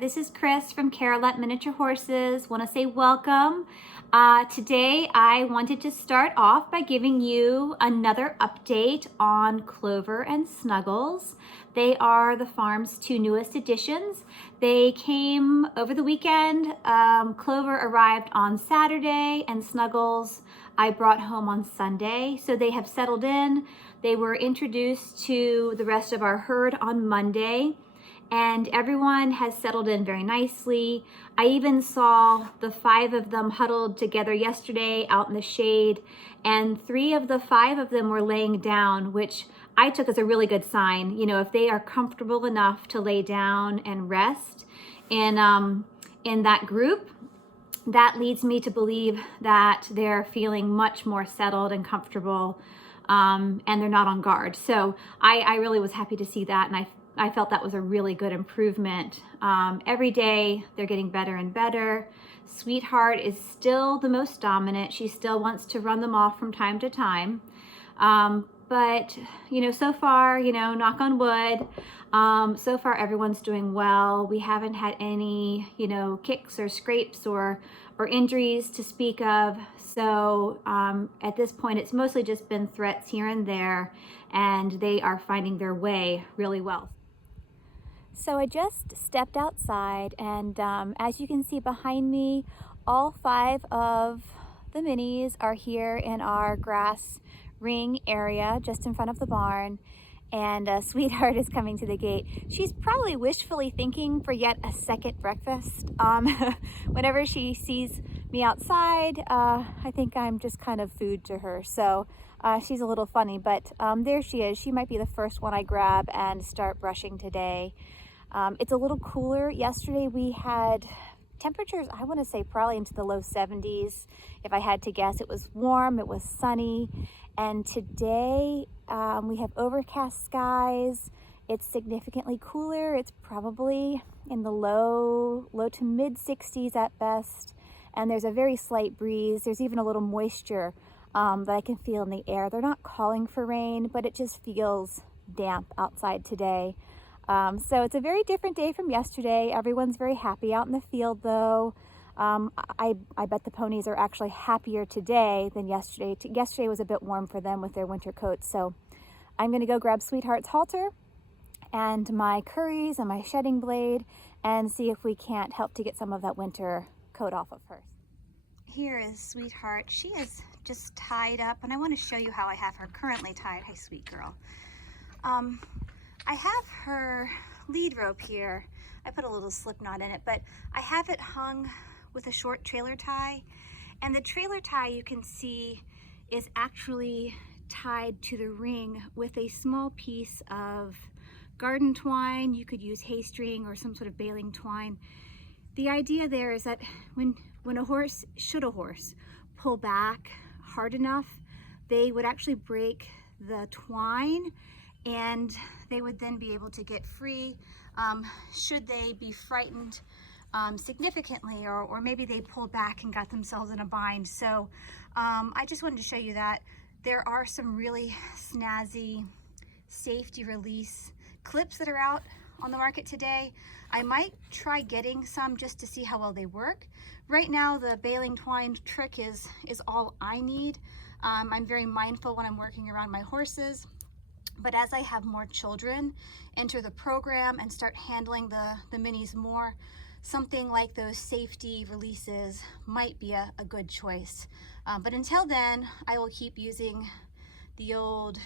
This is Chris from Carolet Miniature Horses. Want to say welcome. Today I wanted to start off by giving you another update on Clover and Snuggles. They are the farm's two newest additions. They came over the weekend. Clover arrived on Saturday and Snuggles I brought home on Sunday. So they have settled in. They were introduced to the rest of our herd on Monday, and everyone has settled in very nicely. I even saw the 5 of them huddled together yesterday out in the shade, and 3 of the 5 of them were laying down, which I took as a really good sign. You know, if they are comfortable enough to lay down and rest in that group, that leads me to believe that they're feeling much more settled and comfortable, and they're not on guard. So I really was happy to see that, and I felt that was a really good improvement. Every day they're getting better and better. Sweetheart is still the most dominant. She still wants to run them off from time to time. But, you know, so far, you know, knock on wood, so far everyone's doing well. We haven't had any, you know, kicks or scrapes or injuries to speak of. So at this point, it's mostly just been threats here and there, and they are finding their way really well. So I just stepped outside, and as you can see behind me, all 5 of the minis are here in our grass ring area just in front of the barn, and Sweetheart is coming to the gate. She's probably wishfully thinking for yet a second breakfast. Whenever she sees me outside, I think I'm just kind of food to her. So she's a little funny, but there she is. She might be the first one I grab and start brushing today. It's a little cooler. Yesterday we had temperatures, I want to say probably into the low 70s. If I had to guess, it was warm, it was sunny. And today we have overcast skies. It's significantly cooler. It's probably in the low to mid 60s at best. And there's a very slight breeze. There's even a little moisture that I can feel in the air. They're not calling for rain, but it just feels damp outside today. So it's a very different day from yesterday. Everyone's very happy out in the field though. I bet the ponies are actually happier today than yesterday. Yesterday was a bit warm for them with their winter coats. So I'm gonna go grab Sweetheart's halter and my curries and my shedding blade and see if we can't help to get some of that winter coat off of her. Here is Sweetheart. She is just tied up, and I want to show you how I have her currently tied. Hi, sweet girl. I have her lead rope here. I put a little slip knot in it, but I have it hung with a short trailer tie, and the trailer tie, you can see, is actually tied to the ring with a small piece of garden twine. You could use hay string or some sort of baling twine. The idea there is that when a horse, should a horse pull back hard enough, they would actually break the twine, and they would then be able to get free should they be frightened significantly, or maybe they pulled back and got themselves in a bind. So I just wanted to show you that there are some really snazzy safety release clips that are out on the market today. I might try getting some just to see how well they work. Right now the baling twine trick is all I need. I'm very mindful when I'm working around my horses, but as I have more children enter the program and start handling the minis more, something like those safety releases might be a good choice. But until then, I will keep using the old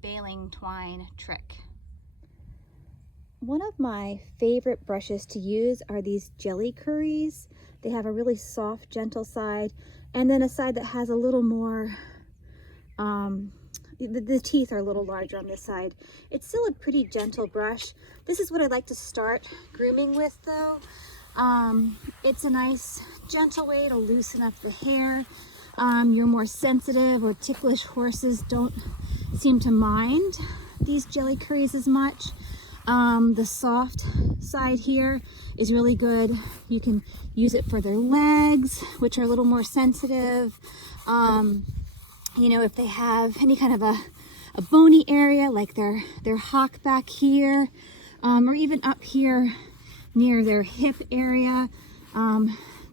baling twine trick. One of my favorite brushes to use are these jelly curries. They have a really soft, gentle side, and then a side that has a little more, the teeth are a little larger on this side. It's still a pretty gentle brush. This is what I like to start grooming with though. It's a nice, gentle way to loosen up the hair. Your more sensitive or ticklish horses don't seem to mind these jelly curries as much. The soft side here is really good. You can use it for their legs, which are a little more sensitive. You know, if they have any kind of a bony area, like their hock back here, or even up here near their hip area.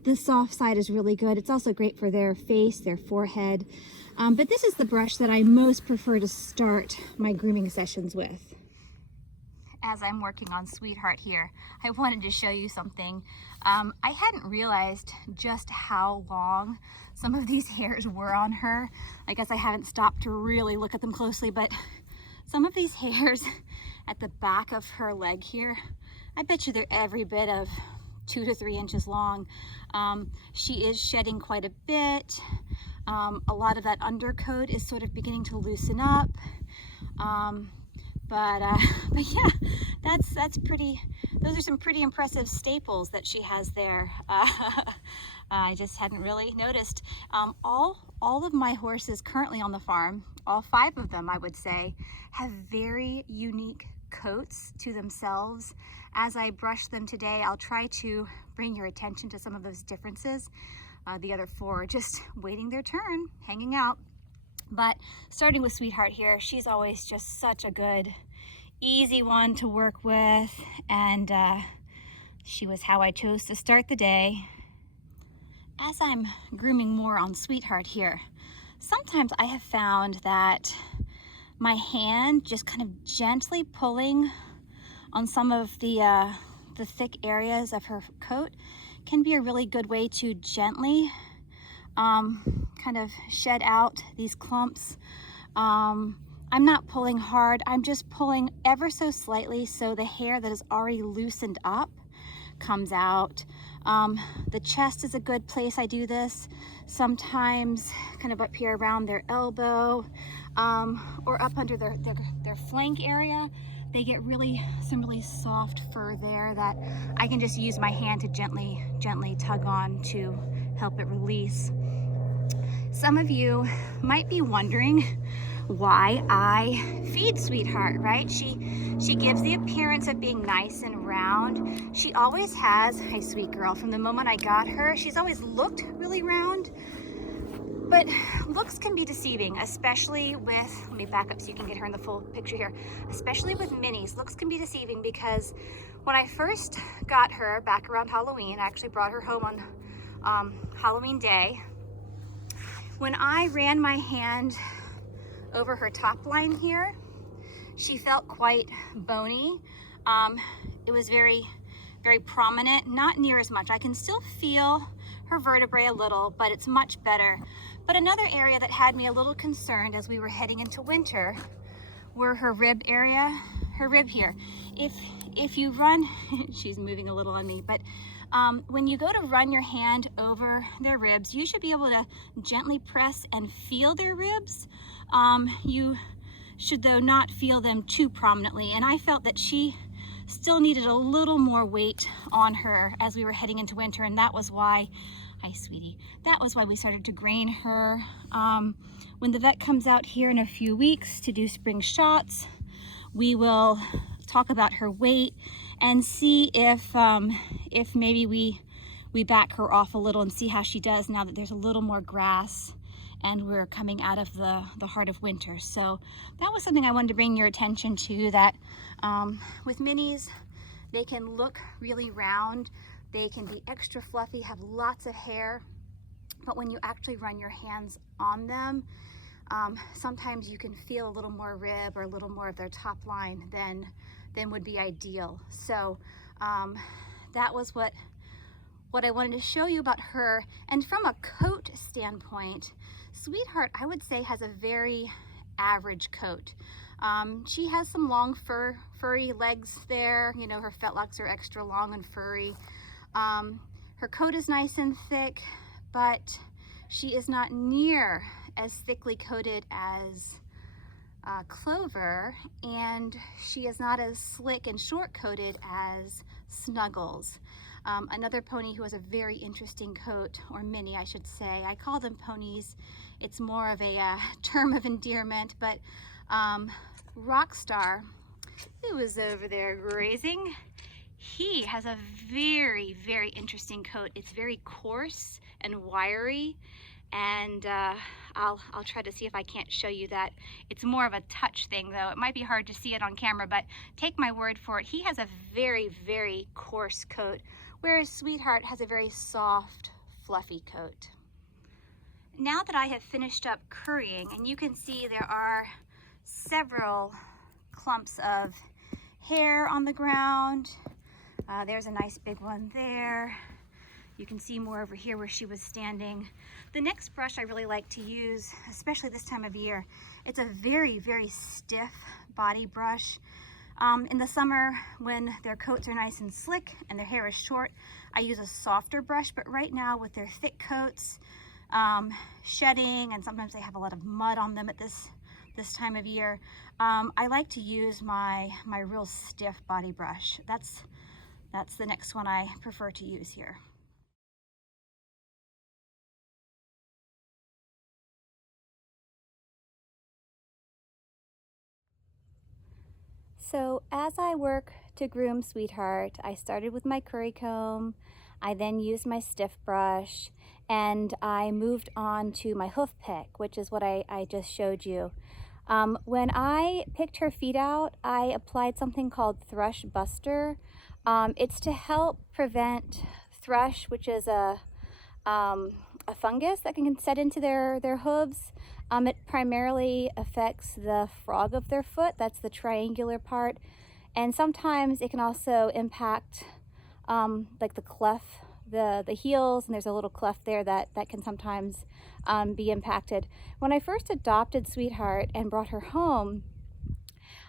This soft side is really good. It's also great for their face, their forehead. But this is the brush that I most prefer to start my grooming sessions with. As I'm working on Sweetheart here, I wanted to show you something. I hadn't realized just how long some of these hairs were on her. I guess I haven't stopped to really look at them closely, but some of these hairs at the back of her leg here, I bet you they're every bit of 2 to 3 inches long. She is shedding quite a bit. A lot of that undercoat is sort of beginning to loosen up. But yeah, that's pretty. Those are some pretty impressive staples that she has there. I just hadn't really noticed. All of my horses currently on the farm, all 5 of them, I would say, have very unique coats to themselves. As I brush them today, I'll try to bring your attention to some of those differences. The other 4 are just waiting their turn, hanging out. But starting with Sweetheart here, she's always just such a good, easy one to work with, and she was how I chose to start the day. As I'm grooming more on Sweetheart here, sometimes I have found that my hand just kind of gently pulling on some of the thick areas of her coat can be a really good way to gently kind of shed out these clumps. I'm not pulling hard, I'm just pulling ever so slightly so the hair that is already loosened up comes out. The chest is a good place I do this. Sometimes kind of up here around their elbow, or up under their flank area. They get some really soft fur there that I can just use my hand to gently tug on to help it release. Some of you might be wondering why I feed Sweetheart, right? She gives the appearance of being nice and round. She always has, hi sweet girl, from the moment I got her, she's always looked really round. But looks can be deceiving, especially with, let me back up so you can get her in the full picture here, especially with minis. Looks can be deceiving because when I first got her back around Halloween, I actually brought her home on Halloween day. When I ran my hand over her top line here, she felt quite bony. It was very, very prominent, not near as much. I can still feel her vertebrae a little, but it's much better. But another area that had me a little concerned as we were heading into winter were her rib area, her rib here. If you run, she's moving a little on me, but when you go to run your hand over their ribs, you should be able to gently press and feel their ribs. You should, though, not feel them too prominently. And I felt that she still needed a little more weight on her as we were heading into winter, and that was why, hi sweetie, that was why we started to grain her. When the vet comes out here in a few weeks to do spring shots, we will talk about her weight and see if maybe we back her off a little and see how she does now that there's a little more grass and we're coming out of the heart of winter. So that was something I wanted to bring your attention to, that with minis, they can look really round, they can be extra fluffy, have lots of hair, but when you actually run your hands on them, sometimes you can feel a little more rib or a little more of their top line than would be ideal. So that was what I wanted to show you about her. And from a coat standpoint, Sweetheart, I would say, has a very average coat. She has some long furry legs there. You know, her fetlocks are extra long and furry. Her coat is nice and thick, but she is not near as thickly coated as Clover, and she is not as slick and short coated as Snuggles. Another pony who has a very interesting coat, or mini I should say. I call them ponies. It's more of a term of endearment, but Rockstar, who is over there grazing, he has a very, very interesting coat. It's very coarse and wiry, and I'll try to see if I can't show you that. It's more of a touch thing though. It might be hard to see it on camera, but take my word for it. He has a very, very coarse coat, whereas Sweetheart has a very soft, fluffy coat. Now that I have finished up currying, and you can see there are several clumps of hair on the ground. There's a nice big one there. You can see more over here where she was standing. The next brush I really like to use, especially this time of year, it's a very, very stiff body brush. In the summer, when their coats are nice and slick and their hair is short, I use a softer brush, but right now with their thick coats, shedding, and sometimes they have a lot of mud on them at this time of year, I like to use my real stiff body brush. That's the next one I prefer to use here. So as I work to groom Sweetheart, I started with my curry comb, I then used my stiff brush, and I moved on to my hoof pick, which is what I just showed you. When I picked her feet out, I applied something called Thrush Buster. It's to help prevent thrush, which is a fungus that can set into their hooves. It primarily affects the frog of their foot, that's the triangular part, and sometimes it can also impact like the cleft, the heels, and there's a little cleft there that can sometimes be impacted. When I first adopted Sweetheart and brought her home,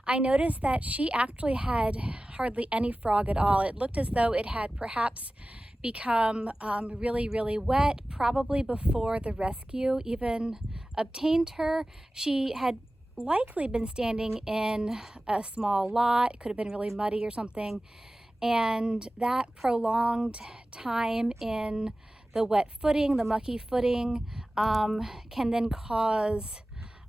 I noticed that she actually had hardly any frog at all. It looked as though it had perhaps become really, really wet, probably before the rescue even obtained her. She had likely been standing in a small lot. It could have been really muddy or something. And that prolonged time in the wet footing, the mucky footing, can then cause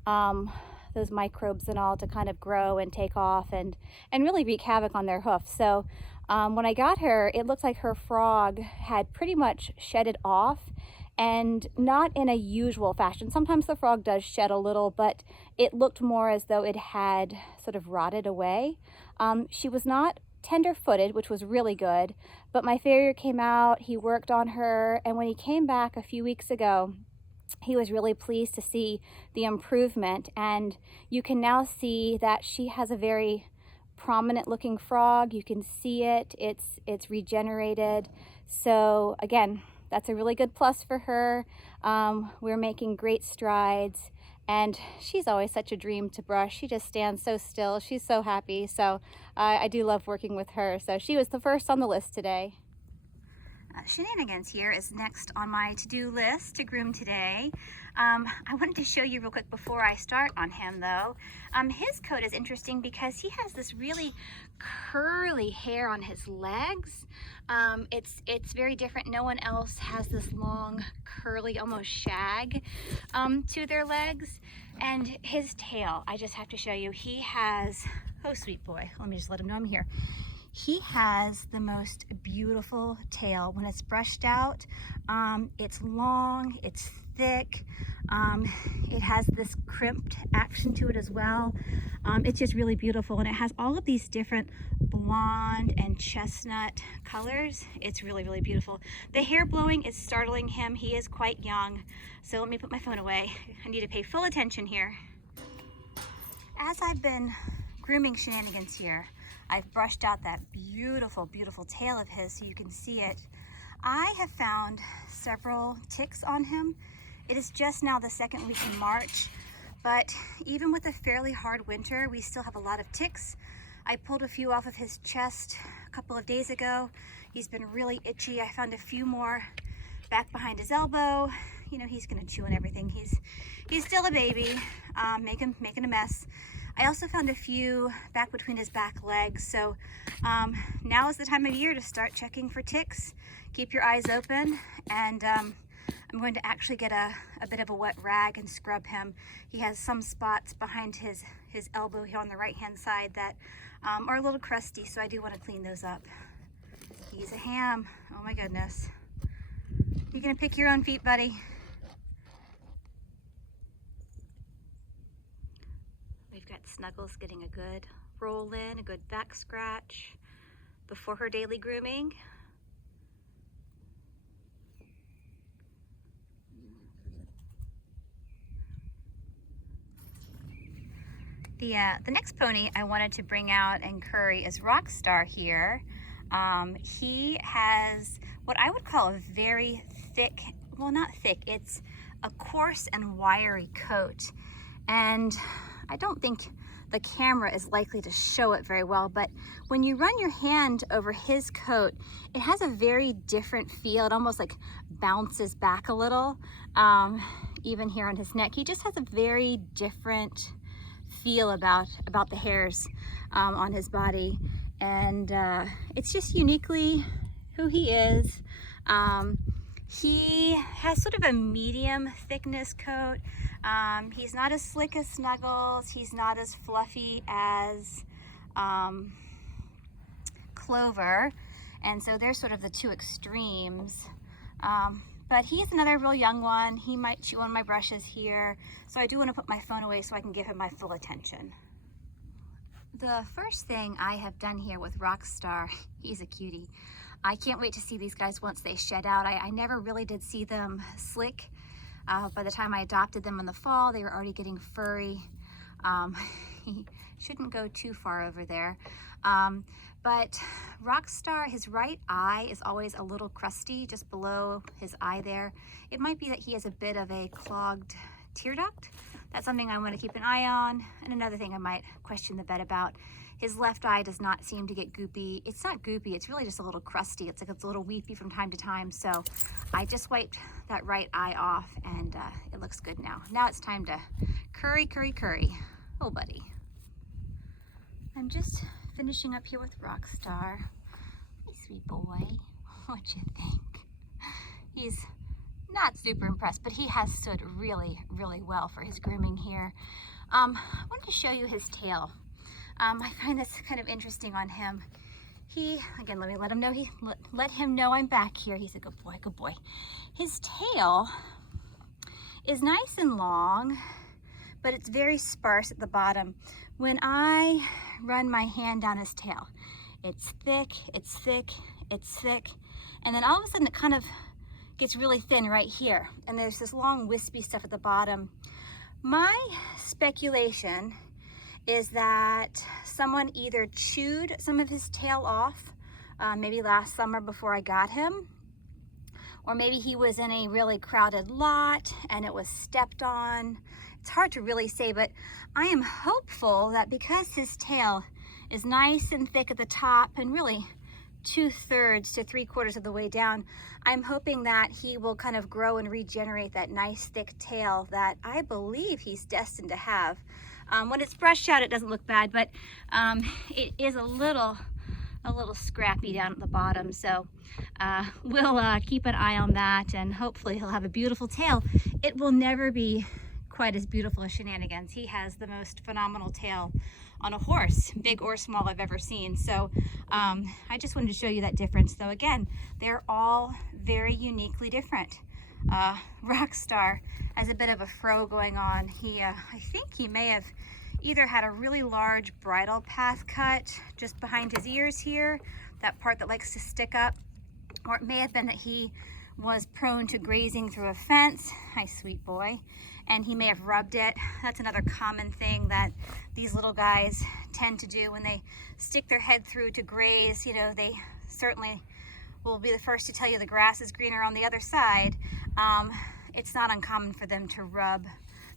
those microbes and all to kind of grow and take off and really wreak havoc on their hoofs. So when I got her, it looked like her frog had pretty much shedded off, and not in a usual fashion. Sometimes the frog does shed a little, but it looked more as though it had sort of rotted away. She was not tender-footed, which was really good, but my farrier came out, he worked on her, and when he came back a few weeks ago, he was really pleased to see the improvement, and you can now see that she has a very prominent looking frog. You can see it, it's regenerated. So again, that's a really good plus for her. We're making great strides, and she's always such a dream to brush. She just stands so still. She's so happy. So I do love working with her. So she was the first on the list today. Shenanigans here is next on my to-do list to groom today. I wanted to show you real quick before I start on him though. His coat is interesting because he has this really curly hair on his legs. It's very different. No one else has this long, curly, almost shag to their legs. And his tail, I just have to show you, he has, oh sweet boy, let me just let him know I'm here. He has the most beautiful tail. When it's brushed out, it's long, it's thick, it has this crimped action to it as well. It's just really beautiful, and it has all of these different blonde and chestnut colors. It's really, really beautiful. The hair blowing is startling him. He is quite young, so let me put my phone away. I need to pay full attention here. As I've been grooming Shenanigans here, I've brushed out that beautiful, beautiful tail of his so you can see it. I have found several ticks on him. It is just now the second week in March, but even with a fairly hard winter, we still have a lot of ticks. I pulled a few off of his chest a couple of days ago. He's been really itchy. I found a few more back behind his elbow. You know, he's gonna chew on everything. He's still a baby, making a mess. I also found a few back between his back legs. So now is the time of year to start checking for ticks. Keep your eyes open, and I'm going to actually get a bit of a wet rag and scrub him. He has some spots behind his elbow here on the right hand side that are a little crusty, so I do want to clean those up. He's a ham. Oh my goodness. You gonna pick your own feet, buddy? Snuggles getting a good roll in, a good back scratch before her daily grooming. The next pony I wanted to bring out and curry is Rockstar here. He has what I would call a very thick, well, not thick, it's a coarse and wiry coat. And I don't think the camera is likely to show it very well, but when you run your hand over his coat, it has a very different feel. It almost like bounces back a little. Even here on his neck, he just has a very different feel about the hairs on his body, and it's just uniquely who he is. He has sort of a medium thickness coat. He's not as slick as Snuggles. He's not as fluffy as Clover, and so they're sort of the two extremes. But he's another real young one. He might chew on my brushes here, so I do want to put my phone away so I can give him my full attention. The first thing I have done here with Rockstar, he's a cutie. I can't wait to see these guys once they shed out. I never really did see them slick. By the time I adopted them in the fall, they were already getting furry. He shouldn't go too far over there. But Rockstar, his right eye is always a little crusty just below his eye there. It might be that he has a bit of a clogged tear duct. That's something I want to keep an eye on. And another thing I might question the vet about, his left eye does not seem to get goopy. It's not goopy, it's really just a little crusty. It's like it's a little weepy from time to time. So I just wiped that right eye off and it looks good now. Now it's time to curry, curry, curry. Oh, buddy. I'm just finishing up here with Rockstar. Hey, sweet boy. What you think? He's not super impressed, but he has stood really, really well for his grooming here. I wanted to show you his tail. I find this kind of interesting on him. Again, let me let him know let him know I'm back here. He's a good boy, good boy. His tail is nice and long, but it's very sparse at the bottom. When I run my hand down his tail, it's thick, it's thick, it's thick, and then all of a sudden it kind of gets really thin right here, and there's this long wispy stuff at the bottom. My speculation is that someone either chewed some of his tail off, maybe last summer before I got him, or maybe he was in a really crowded lot and it was stepped on. It's hard to really say, but I am hopeful that because his tail is nice and thick at the top and really 2/3 to 3/4 of the way down, I'm hoping that he will kind of grow and regenerate that nice thick tail that I believe he's destined to have. When it's brushed out, it doesn't look bad, but it is a little scrappy down at the bottom. So we'll keep an eye on that, and hopefully he'll have a beautiful tail. It will never be quite as beautiful as Shenanigans. He has the most phenomenal tail on a horse, big or small, I've ever seen. So I just wanted to show you that difference. Though again, they're all very uniquely different. Rockstar has a bit of a fro going on. I think he may have either had a really large bridle path cut just behind his ears here, that part that likes to stick up, or it may have been that he was prone to grazing through a fence. Hi, sweet boy. And he may have rubbed it. That's another common thing that these little guys tend to do when they stick their head through to graze. You know, they certainly will be the first to tell you the grass is greener on the other side. It's not uncommon for them to rub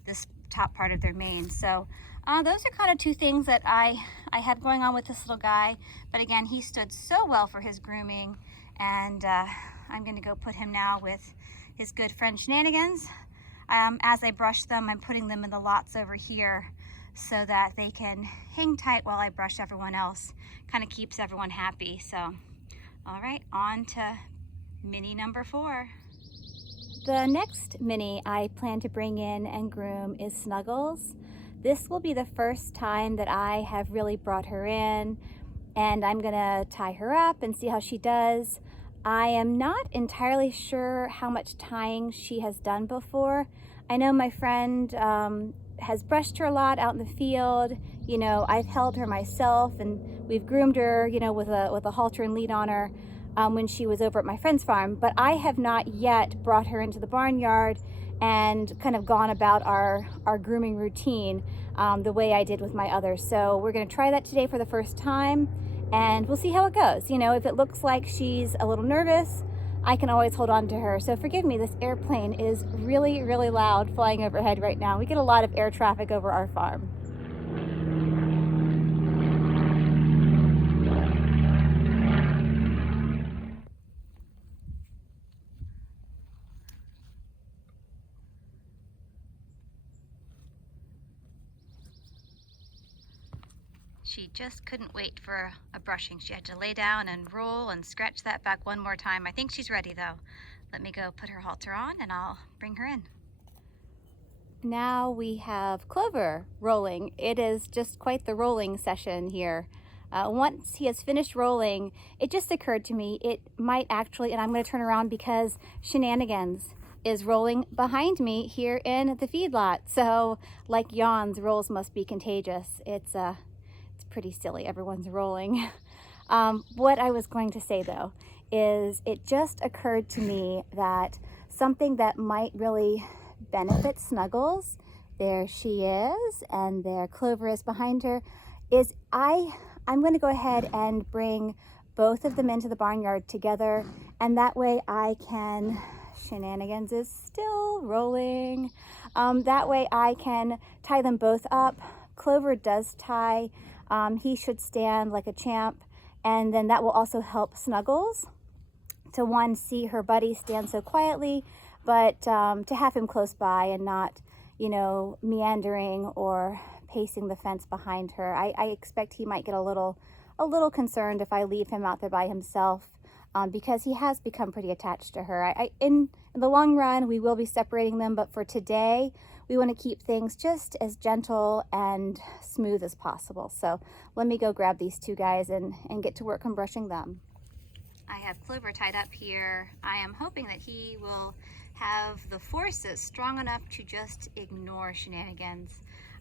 this top part of their mane. So those are kind of two things that I had going on with this little guy. But again, he stood so well for his grooming, and I'm going to go put him now with his good friend Shenanigans. As I brush them, I'm putting them in the lots over here so that they can hang tight while I brush everyone else. Kind of keeps everyone happy. So, all right, on to mini number 4. The next mini I plan to bring in and groom is Snuggles. This will be the first time that I have really brought her in, and I'm gonna tie her up and see how she does. I am not entirely sure how much tying she has done before. I know my friend has brushed her a lot out in the field. You know, I've held her myself, and we've groomed her, you know, with a halter and lead on her when she was over at my friend's farm. But I have not yet brought her into the barnyard and kind of gone about our grooming routine the way I did with my others. So we're going to try that today for the first time, and we'll see how it goes. You know, if it looks like she's a little nervous, I can always hold on to her. So forgive me, this airplane is really, really loud flying overhead right now. We get a lot of air traffic over our farm. She just couldn't wait for a brushing. She had to lay down and roll and scratch that back one more time. I think she's ready though. Let me go put her halter on and I'll bring her in. Now we have Clover rolling. It is just quite the rolling session here. Once he has finished rolling, it just occurred to me it might actually, and I'm going to turn around because Shenanigans is rolling behind me here in the feedlot. So like Jan's, rolls must be contagious. It's pretty silly, everyone's rolling. What I was going to say though is it just occurred to me that something that might really benefit Snuggles, there she is, and there Clover is behind her, is I'm going to go ahead and bring both of them into the barnyard together, and that way I can, Shenanigans is still rolling, that way I can tie them both up. Clover does tie. He should stand like a champ, and then that will also help Snuggles to, one, see her buddy stand so quietly, but to have him close by and not, you know, meandering or pacing the fence behind her. I expect he might get a little concerned if I leave him out there by himself, because he has become pretty attached to her. In the long run, we will be separating them, but for today, we want to keep things just as gentle and smooth as possible. So let me go grab these two guys and get to work on brushing them. I have Clover tied up here. I am hoping that he will have the forces strong enough to just ignore Shenanigans.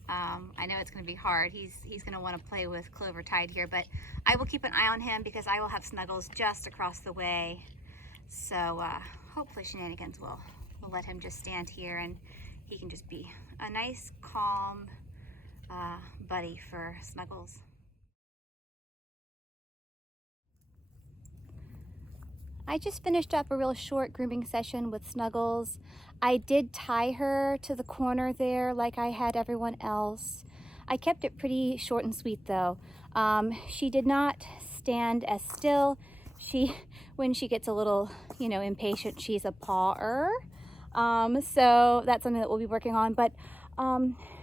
I know it's going to be hard. He's going to want to play with Clover tied here, but I will keep an eye on him because I will have Snuggles just across the way. So hopefully Shenanigans will let him just stand here and he can just be a nice, calm buddy for Snuggles. I just finished up a real short grooming session with Snuggles. I did tie her to the corner there like I had everyone else. I kept it pretty short and sweet though. She did not stand as still. When she gets a little, you know, impatient, she's a pawer. So that's something that we'll be working on, but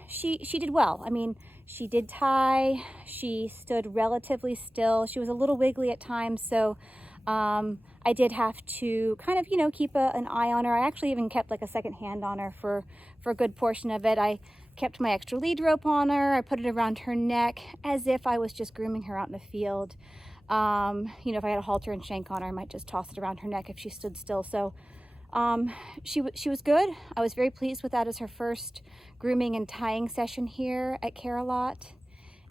she did well. I mean, she did tie, she stood relatively still. She was a little wiggly at times, so I did have to kind of, you know, keep an eye on her. I actually even kept like a second hand on her for a good portion of it. I kept my extra lead rope on her. I put it around her neck as if I was just grooming her out in the field. You know, if I had a halter and shank on her, I might just toss it around her neck if she stood still. So she was good. I was very pleased with that as her first grooming and tying session here at Care-a-Lot.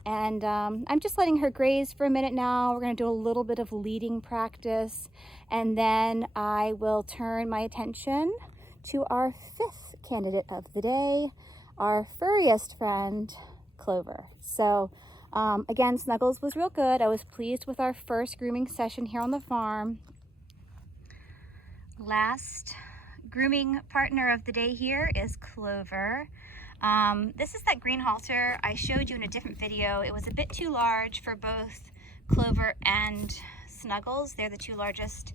And I'm just letting her graze for a minute now. We're going to do a little bit of leading practice, and then I will turn my attention to our fifth candidate of the day, our furriest friend, Clover. So again, Snuggles was real good. I was pleased with our first grooming session here on the farm. Last grooming partner of the day here is Clover. This is that green halter I showed you in a different video. It was a bit too large for both Clover and Snuggles. They're the two largest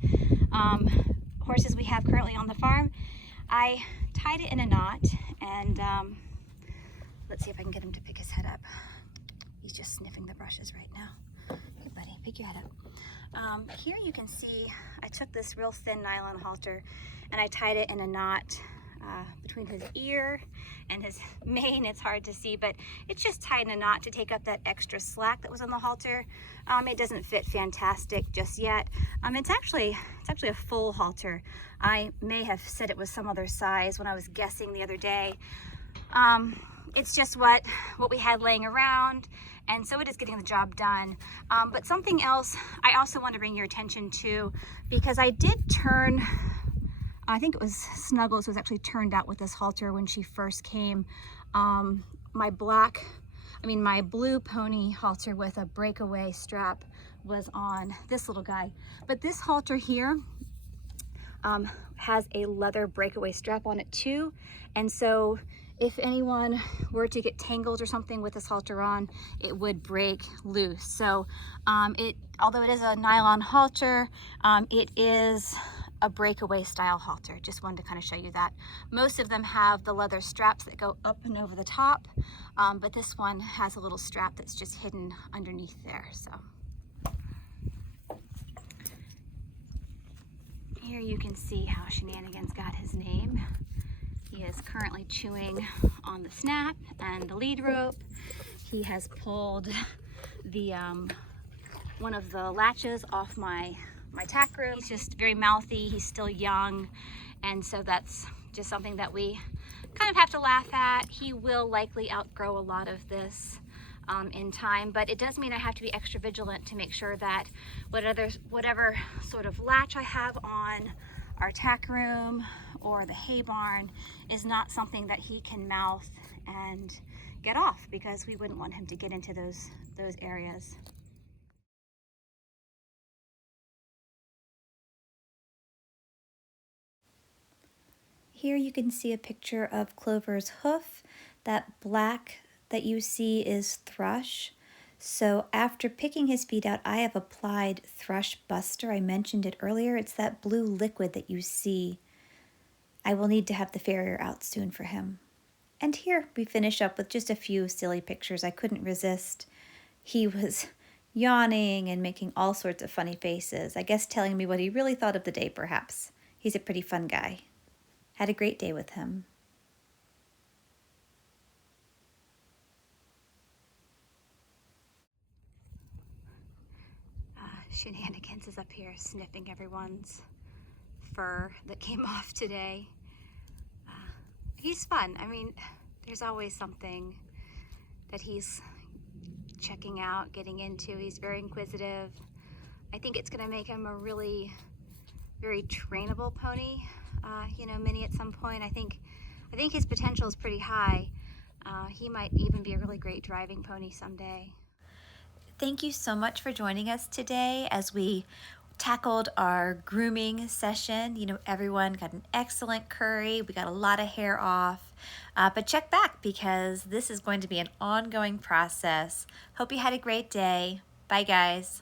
horses we have currently on the farm. I tied it in a knot, and let's see if I can get him to pick his head up. He's just sniffing the brushes right now. Hey buddy, pick your head up. Here you can see I took this real thin nylon halter and I tied it in a knot between his ear and his mane. It's hard to see, but it's just tied in a knot to take up that extra slack that was on the halter. It doesn't fit fantastic just yet. It's actually a full halter. I may have said it was some other size when I was guessing the other day. it's just what we had laying around, and so it is getting the job done. But something else I also want to bring your attention to, because I did turn, I think it was Snuggles was actually turned out with this halter when she first came. My blue pony halter with a breakaway strap was on this little guy. But this halter here has a leather breakaway strap on it too. And so if anyone were to get tangled or something with this halter on, it would break loose. So although it is a nylon halter, it is a breakaway style halter. Just wanted to kind of show you that. Most of them have the leather straps that go up and over the top, but this one has a little strap that's just hidden underneath there. So here you can see how Shenanigans got his name. He is currently chewing on the snap and the lead rope. He has pulled the one of the latches off my tack room. He's just very mouthy, he's still young, and so that's just something that we kind of have to laugh at. He will likely outgrow a lot of this in time, but it does mean I have to be extra vigilant to make sure that whatever sort of latch I have on our tack room or the hay barn is not something that he can mouth and get off, because we wouldn't want him to get into those areas. Here you can see a picture of Clover's hoof. That black that you see is thrush. So after picking his feet out, I have applied Thrush Buster. I mentioned it earlier. It's that blue liquid that you see. I will need to have the farrier out soon for him. And here we finish up with just a few silly pictures. I couldn't resist. He was yawning and making all sorts of funny faces. I guess telling me what he really thought of the day, perhaps. He's a pretty fun guy. Had a great day with him. Shenanigans is up here sniffing everyone's fur that came off today. He's fun. I mean, there's always something that he's checking out, getting into. He's very inquisitive. I think it's going to make him a really very trainable pony. Minnie at some point. I think his potential is pretty high. He might even be a really great driving pony someday. Thank you so much for joining us today as we tackled our grooming session. Everyone got an excellent curry. We got a lot of hair off, but check back because this is going to be an ongoing process. Hope you had a great day. Bye, guys.